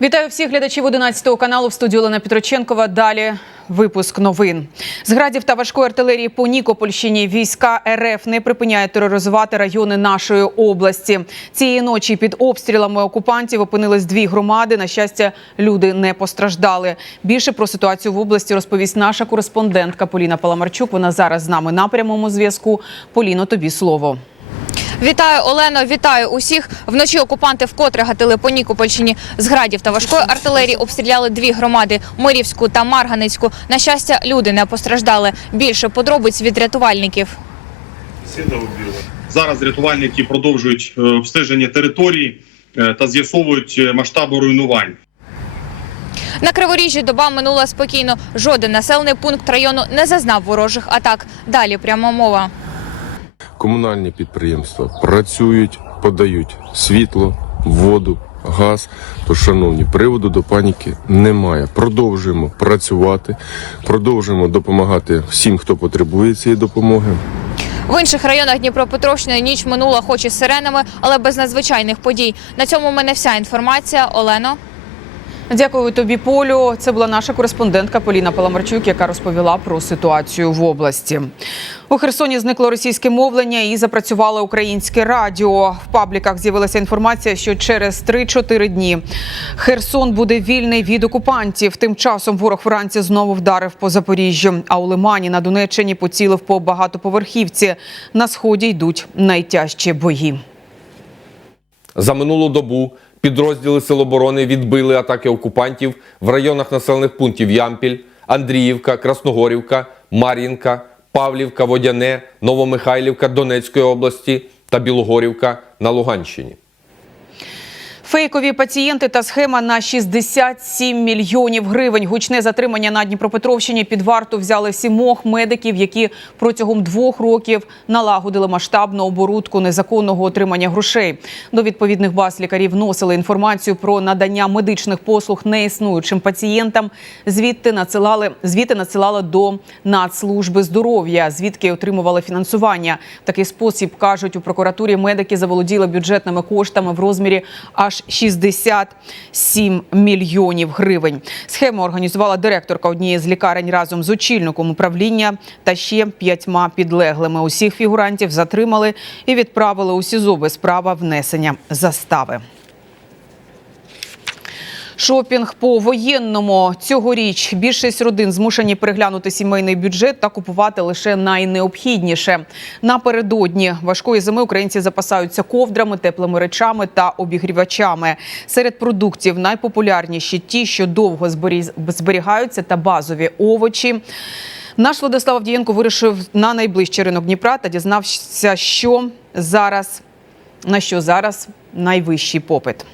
Вітаю всіх глядачів 11 каналу в студії Олена Петроченкова. Далі випуск новин. З градів та важкої артилерії по Нікопольщині війська РФ не припиняють тероризувати райони нашої області. Цієї ночі під обстрілами окупантів опинились дві громади. На щастя, люди не постраждали. Більше про ситуацію в області розповість наша кореспондентка Поліна Паламарчук. Вона зараз з нами на прямому зв'язку. Поліно, тобі слово. Вітаю, Олено. Вітаю усіх. Вночі окупанти вкотре гатили по Нікопольщині з градів та важкої артилерії. Обстріляли дві громади Мирівську та Марганецьку. На щастя, люди не постраждали. Більше подробиць від рятувальників. Зараз рятувальники продовжують е, обстеження території е, та з'ясовують е, масштаби руйнувань. На Криворіжжі доба минула спокійно. Жоден населений пункт району не зазнав ворожих атак. Далі пряма мова. Комунальні підприємства працюють, подають світло, воду, газ. То, шановні, приводу до паніки немає. Продовжуємо працювати, продовжуємо допомагати всім, хто потребує цієї допомоги. В інших районах Дніпропетровщини ніч минула, хоч і сиренами, але без надзвичайних подій. На цьому в мене вся інформація. Олено. Дякую тобі, Полю. Це була наша кореспондентка Поліна Паламарчук, яка розповіла про ситуацію в області. У Херсоні зникло російське мовлення і запрацювало українське радіо. В пабліках з'явилася інформація, що через 3-4 дні Херсон буде вільний від окупантів. Тим часом ворог вранці знову вдарив по Запоріжжю. А у Лимані на Донеччині поцілив по багатоповерхівці. На сході йдуть найтяжчі бої. За минулу добу підрозділи Сил оборони відбили атаки окупантів в районах населених пунктів Ямпіль, Андріївка, Красногорівка, Мар'їнка, Павлівка, Водяне, Новомихайлівка Донецької області та Білогорівка на Луганщині. Фейкові пацієнти та схема на 67 мільйонів гривень. Гучне затримання на Дніпропетровщині під варту взяли сімох медиків, які протягом двох років налагодили масштабну оборудку незаконного отримання грошей. До відповідних баз лікарів вносили інформацію про надання медичних послуг неіснуючим пацієнтам. Звідти надсилали звідти надсилали до Нацслужби здоров'я, звідки отримували фінансування. В такий спосіб кажуть у прокуратурі. Медики заволоділи бюджетними коштами в розмірі аж 67 мільйонів гривень. Схему організувала директорка однієї з лікарень разом з очільником управління та ще п'ятьма підлеглими. Усіх фігурантів затримали і відправили у СІЗО без права внесення застави. Шопінг по воєнному цьогоріч більшість родин змушені переглянути сімейний бюджет та купувати лише найнеобхідніше. Напередодні важкої зими українці запасаються ковдрами, теплими речами та обігрівачами. Серед продуктів найпопулярніші ті, що довго зберігаються, та базові овочі. Наш Владислав Авдієнко вирішив на найближчий ринок Дніпра та дізнався, що зараз на що зараз найвищий попит.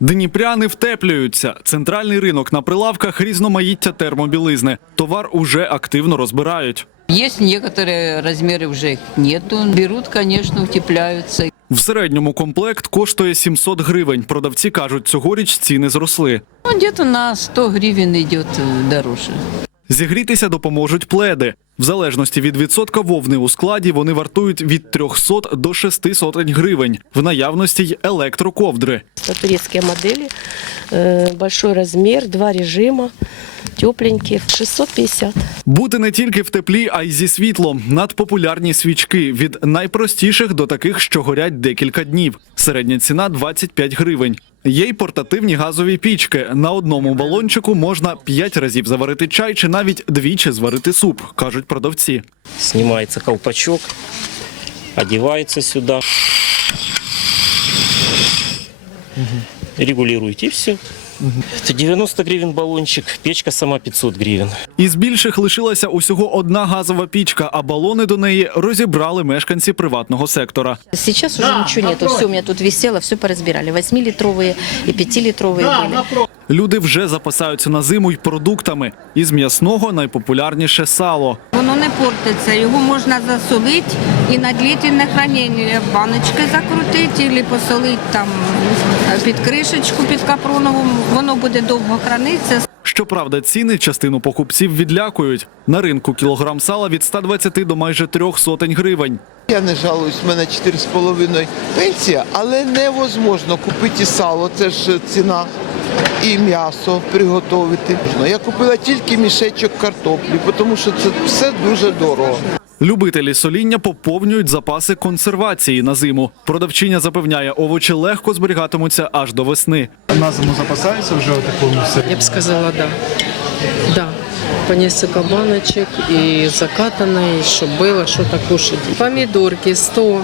Дніпряни втеплюються. Центральний ринок на прилавках різноманіття термобілизни. Товар уже активно розбирають. Есть некоторые размеры уже их нету. Берут, конечно, утепляются. В середньому комплект коштує 700 гривень. Продавці кажуть, цьогоріч ціни зросли. Ну, где-то на 100 гривен идет э, дороже. Зігрітися допоможуть пледи. В залежності від відсотка вовни у складі вони вартують від 300 до 6 сотень гривень. В наявності й електроковдри. Это турецкие модели, э, большой размер, два режима, тепленькие, 650. Бути не тільки в теплі, а й зі світлом. Надпопулярні свічки від найпростіших до таких, що горять декілька днів. Середня ціна 25 гривень. Є й портативні газові пічки. На одному балончику можна 5 разів заварити чай чи навіть двічі зварити суп, кажуть продавці. Знімається колпачок, одівається сюди. Регулюєте і все. Это 90 гривен баллончик, печка сама 500 гривен. Із більших лишилася усього одна газова пічка, а балони до неї розібрали мешканці приватного сектора. Сейчас уже ничего нету, все у меня тут висело, все поразбирали. 8-литровые и 5-литровые были. Люди вже запасаються на зиму й продуктами. Із м'ясного найпопулярніше сало. Воно не портиться, його можна засолити і на длительне хранення баночки закрутити, або посолити там під кришечку, під капронову. Воно буде довго хранитися. Щоправда, ціни частину покупців відлякують. На ринку кілограм сала від 120 до майже трьох сотень гривень. Я не жалуюсь, в мене 4,5 пенсія, але невозможно купити сало, це ж ціна, і м'ясо приготувати. Я купила тільки мішечок картоплі, тому що це все дуже дорого. Любителі соління поповнюють запаси консервації на зиму. Продавчиня запевняє, овочі легко зберігатимуться аж до весни. На зиму запасаються вже в такому все. Я бы сказала, да. Да. По несколько баночек и закатанной, чтобы было что-то кушать. Помидорки 100,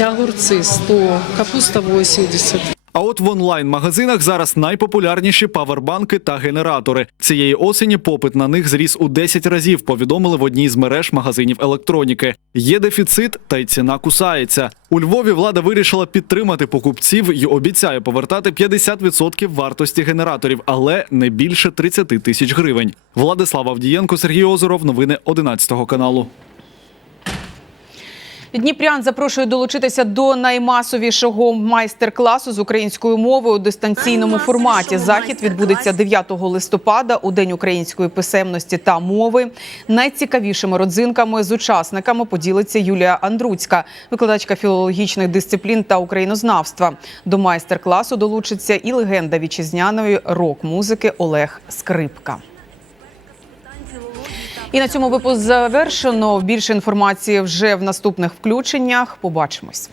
огурцы 100, капуста 80. А от в онлайн-магазинах зараз найпопулярніші павербанки та генератори. Цієї осені попит на них зріс у 10 разів. Повідомили в одній з мереж магазинів електроніки. Є дефіцит, та й ціна кусається. У Львові влада вирішила підтримати покупців і обіцяє повертати 50% вартості генераторів, але не більше 30 тисяч гривень. Владислав Авдієнко, Сергій Озеров. Новини 11 каналу. Дніпрян запрошує долучитися до наймасовішого майстер-класу з української мови у дистанційному форматі. Захід відбудеться 9 листопада у День української писемності та мови. Найцікавішими родзинками з учасниками поділиться Юлія Андруцька, викладачка філологічних дисциплін та українознавства. До майстер-класу долучиться і легенда вітчизняної рок-музики Олег Скрипка. І на цьому випуск завершено. Більше інформації вже в наступних включеннях. Побачимось.